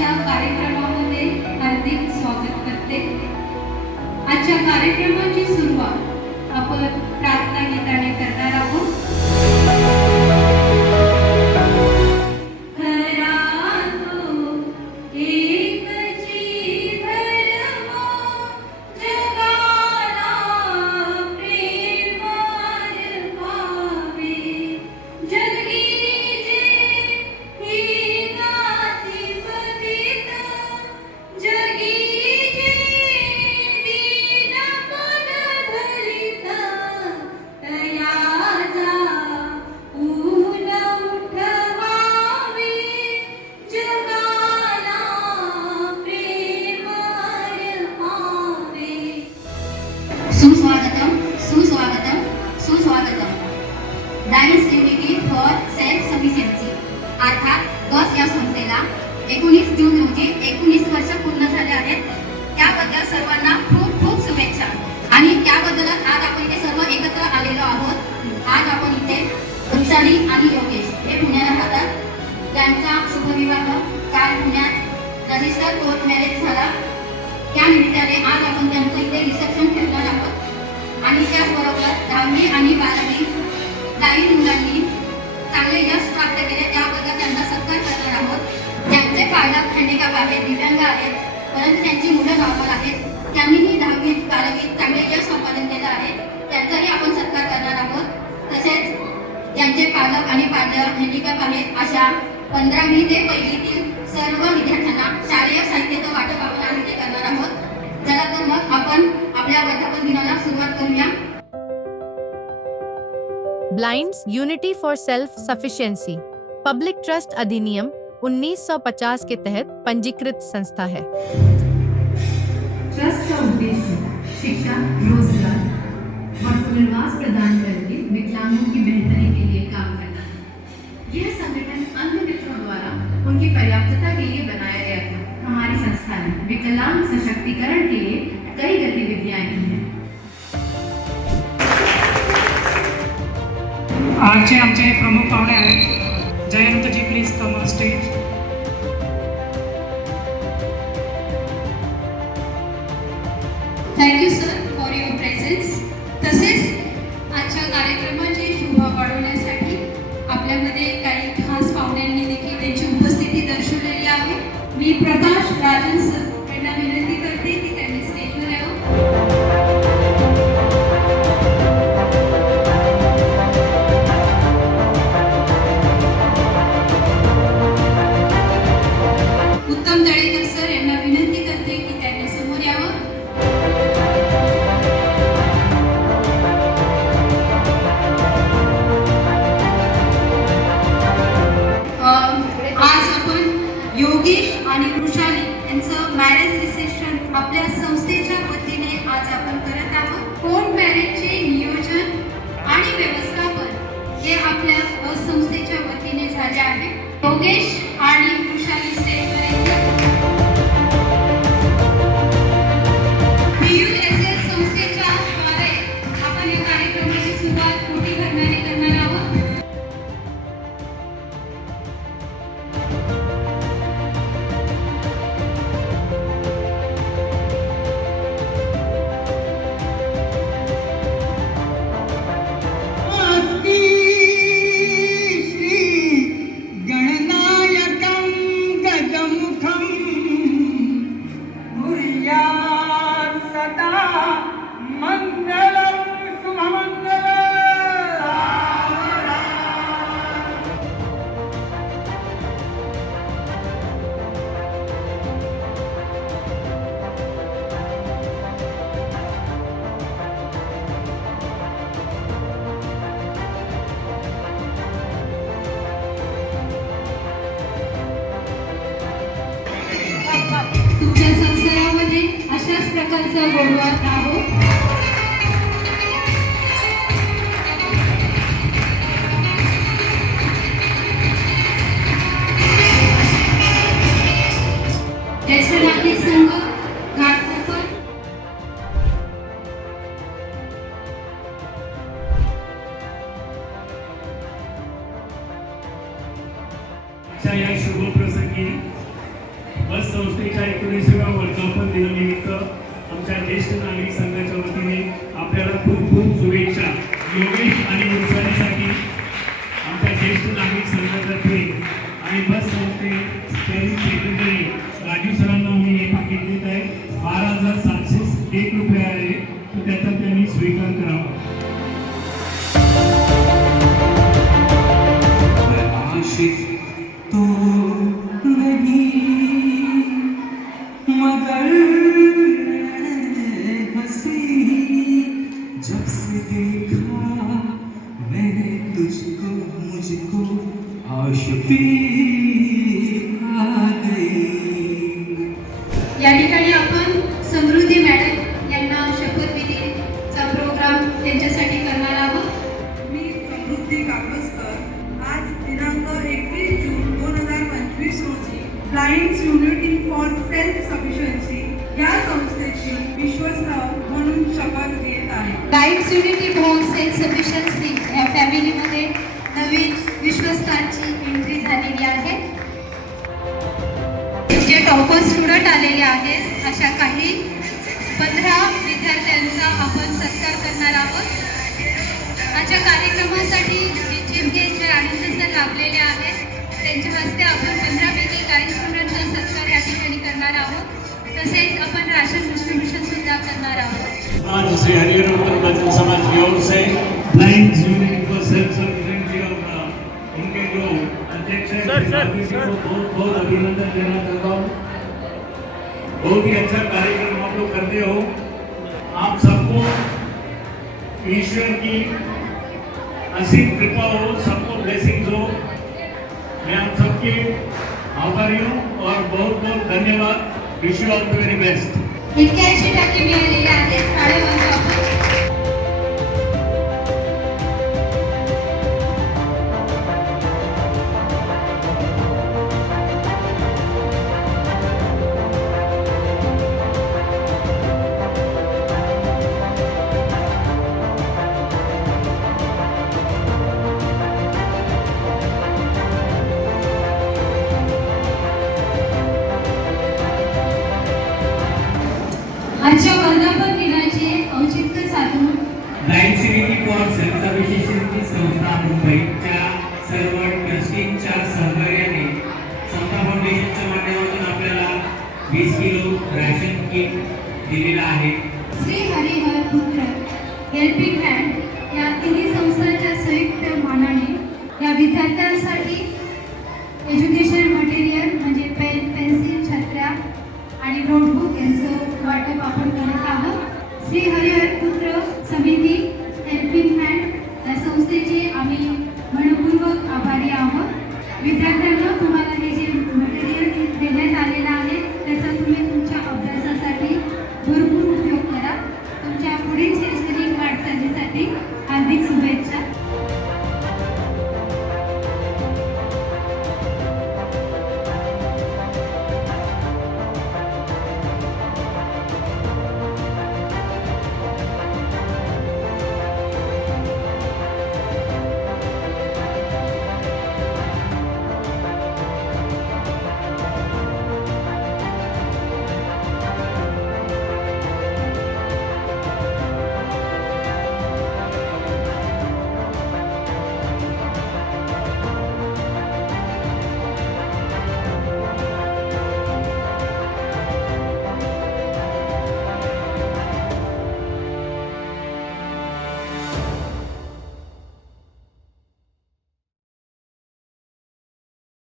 आजच्या कार्यक्रमामध्ये हार्दिक स्वागत करते। आजच्या कार्यक्रमाची सुरुवात आपण प्रार्थना गीताने करणार आहोत। सुस्वागतम सुस्वागतम सुस्वागतम। Lions unity for self sufficiency अर्थात गॉस या संस्थेला 19 जून रोजी 19 वर्ष पूर्ण झाले आहेत। त्याबद्दल सर्वांना खूप खूप शुभेच्छा। आणि त्याबद्दलच आज आपण इथे सर्व एकत्र आलेलो आहोत। आज आपण इथे वृषाली आणि योगेश हे पुण्याला राहतात। त्यांचा शुभविवाह काल पुण्यात रजिस्टर कोर्ट मॅरेज झाला। त्या निमित्ताने आज आपण त्यांचं इथे रिसेप्शन ठेवणार आहोत। आणि त्याचबरोबर 10वी आणि 12वी काही मुलांनी चांगले यश प्राप्त केले त्याबद्दल त्यांचा सत्कार करणार आहोत। ज्यांचे पालक हँडिकॅप आहेत, दिव्यांग आहेत, परंतु त्यांची मुलं नॉर्मल आहेत, त्यांनीही 10वी 12वी चांगले यश संपादन केलं आहे, त्यांचाही आपण सत्कार करणार आहोत। तसेच ज्यांचे पालक आणि पालक हँडिकॅप आहेत अशा 15वी ते 1लीतील सर्व विद्यार्थ्यांना शालेय साहित्याचं वाटप आपण आणि ते करणार आहोत। चला तर मग आपण आपल्या वर्धापन दिनाला सुरुवात करूया। Blinds unity for Self sufficiency public trust अधिनियम 1950 के तहत पंजीकृत संस्था है। ट्रस्ट का उद्देश्य शिक्षा, रोजगार और पुनर्वास प्रदान करके विकलांगों की बेहतरी के लिए काम करना है। यह संगठन अन्य मित्रों द्वारा उनकी पर्याप्तता के लिए बनाया गया था। हमारी संस्था ने विकलांग सशक्तिकरण के लिए कई गतिविधियां की हैं। आजचे आमचे प्रमुख पाहुणे आहेत Jayant ji, please come on stage. Thank you sir for your presence. तसेच आजच्या कार्यक्रमाची शोभा वाढवण्यासाठी आपल्यामध्ये काही खास पाहुण्यांनी देखील त्यांची उपस्थिती दर्शवलेली आहे। मी प्रकाश राजन सर यांना विनंती करते की त्यांनी स्टेजवर यावं। उत्तम दळेकर सर यांना विनंती करते की त्यांनी समोर यावं। आज आपण योगेश आणि वृषाली यांचं मॅरेज रिसेप्शन आपल्या संस्थेच्या वतीने आज आपण करत आहोत। कोर्ट मॅरेजचे नियोजन आणि व्यवस्थापन हे आपल्या संस्थेच्या वतीने झाले आहे। योगेश आणि वृषाली स्टेजवर येतील। BUSS संस्थेच्या द्वारे आपण या कार्यक्रमाची सुरुवात मोठी घरण्याने करणार आहोत। तुमच्या संसारामध्ये अशाच प्रकारचा गोडवा राहो। ज्येष्ठ नागरिक संघ घाटकोपर या शुभ प्रसंगी संस्थेच्या 19व्या वर्धापन दिनानिमित्त आमच्या ज्येष्ठ नागरिक संघाच्या वतीने आपल्याला खूप खूप शुभेच्छा. योगेश आणि वृषालीसाठी आमच्या ज्येष्ठ नागरिक संघातर्फे आणि बस संस्थेचे सेक्रेटरी राजू सरांना मी हे पाकिट देत आहे. 12,701 रुपये आहे, तर त्याचा त्यांनी स्वीकार करावा. आशिक तो नहीं मगर हंसी जब से देखा मैंने तुझको मुझको आशिकी आ गई. या ठिकाणी आपण समृद्धी मॅडम यांना शपथविधीचा प्रोग्राम त्यांच्यासाठी करणार आहोत. मी समृद्धी काकसकर आज दिनांक 21 जून 2025 रोजी Lions unity for self Sufficiency या संस्थेची विश्वस्त म्हणून शपथ घेत आहे. Life Unity for self Sufficiency या फॅमिलीमध्ये नवीन विश्वस्तांची एंट्री झालेली आहे. जे टॉपर स्टुडंट आलेले आहेत अशा काही 15 विद्यार्थ्यांचा आपण सत्कार करणार आहोत. आजच्या कार्यक्रमासाठी चिफ गेस्ट जे आनंद सर लाभलेले आहेत त्यांच्या हस्ते आपण 15 पैकी काही स्टुडंटचा सत्कार या ठिकाणी करणार आहोत. तसेच आपण राशन डिस्ट्रीब्युशन सुद्धा करणार आहोत. आज श्री हरिहर उत्तर बचत समाज की ओर से Lions Unity for Self Sufficiency और उनके जो अध्यक्ष हैं को बहुत बहुत अभिनंदन देना चाहता हूँ. बहुत ही अच्छा कार्यक्रम आप लोग करते हो. आप सबको ईश्वर की असीम कृपा हो, सबको ब्लेसिंग्स हो. मैं आप सबके आभारी हूँ और बहुत बहुत धन्यवाद. Wish you all the very best. 81% मिळालेले आहेत. टाळ्या वाजवा आपण. आजच्या वर्धापन दिनाचे औचित्य साधून Lions unity for self Sufficiency संस्था मुंबईच्या सर्व ट्रस्टींच्या सहकार्याने समता फाउंडेशनच्या माध्यमातून आपल्याला 20 किलो रॅशन किट दिलेला आहे. श्री हरिहर पुत्र हेल्पिंग हँड